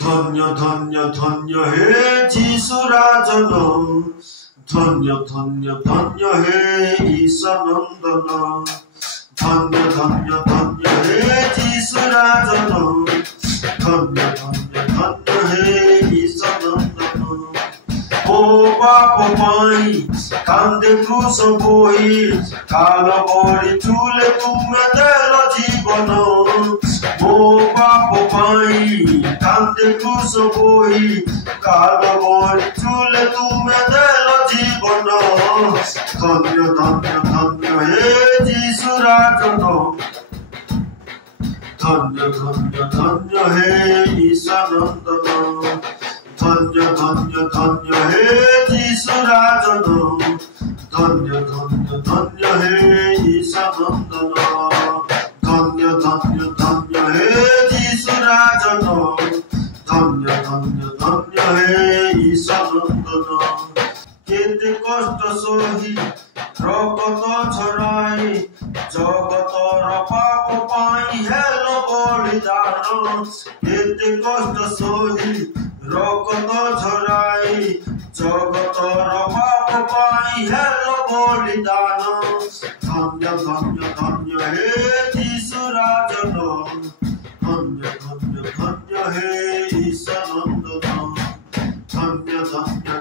धन्य धन्य धन्य हे जीशुराजन धन्य धन्य धन्य हे ईशानंदन धन्य धन्य धन्य हे जीशुराजन धन्य धन्य धन्य हे ईशानंदन ओ बाप पाई कांदे क्रूस बोई काल बड़ी चूले तुमे देल जीवन ओ बाप पाई कांदे क्रूस बोई काल बड़ी चूले तुमे देल जीवन धन्य धन्य धन्य हे जीशुराजन धन्य धन्य धन्य हे ईशानंदन धन्य धन्य धन्य हे जीशुराजन धन्य धन्य धन्य हे ईशानंदन धन्य धन्य धन्य हे जीशुराजन धन्य धन्य धन्य हे ईशानंदन केते कष्ट सही रगत झराई जगतर पाप पाई हेल बलिदान केते कष्ट सही रगत झराई जगतर पाप पाई हेल बलिदान धन्य धन्य धन्य हे जीशुराजन धन्य धन्य धन्य हे ईशानंदन धन्य धन्य